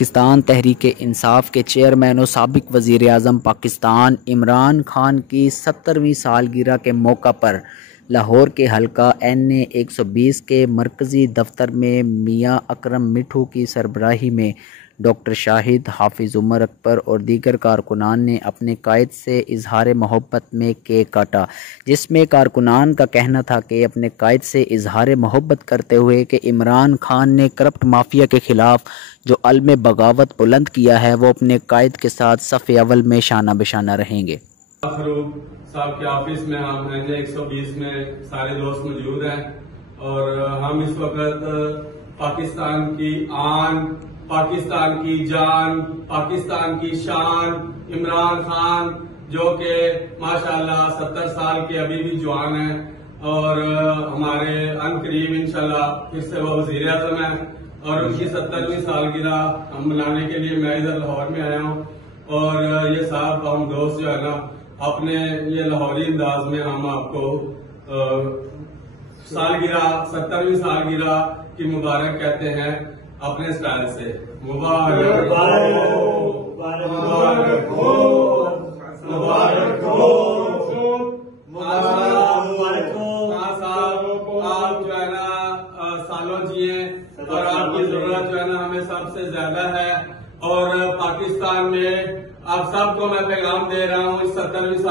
पाकिस्तान तहरीक इंसाफ के चेयरमैन और साबिक वज़ीर आज़म पाकिस्तान इमरान खान की 70वीं सालगिरह के मौका पर लाहौर के हल्का NA 120 के मरकज़ी दफ्तर में मियाँ अकरम मिठू की सरबराही में डॉक्टर शाहिद, हाफिज़ उमर अकबर और दीगर कारकुनान ने अपने कायद से इजहार मोहब्बत में केक काटा, जिसमें कारकुनान का कहना था कि अपने कायद से इजहार मोहब्बत करते हुए कि इमरान खान ने करप्ट माफिया के ख़िलाफ़ जो अलम बगावत बुलंद किया है वो अपने कायद के साथ सफ़े अव्वल में शाना बेशाना रहेंगे। साहब के ऑफिस में हम NA 120 में सारे दोस्त मौजूद हैं और हम इस वक्त पाकिस्तान की आन, पाकिस्तान की जान, पाकिस्तान की शान इमरान खान जो कि माशाल्लाह 70 साल के अभी भी जवान हैं और हमारे अनकरीब इंशाल्लाह फिर से वो वज़ीर आज़म है और उनकी 70वीं सालगिरह हम मनाने के लिए मैं इधर लाहौर में आया हूँ और ये साहब हम दोस्त जो है ना अपने ये लाहौरी अंदाज में हम आपको सालगिरह 70वीं सालगिरह की मुबारक कहते हैं अपने स्टाइल से। मुबारक हो, मुबारक हो, मुबारक हो। आप जो है ना सालों जिए और आपकी जरूरत जो है ना हमें सबसे ज्यादा है और पाकिस्तान में आप सबको मैं पैगाम दे रहा हूँ इस 70वीं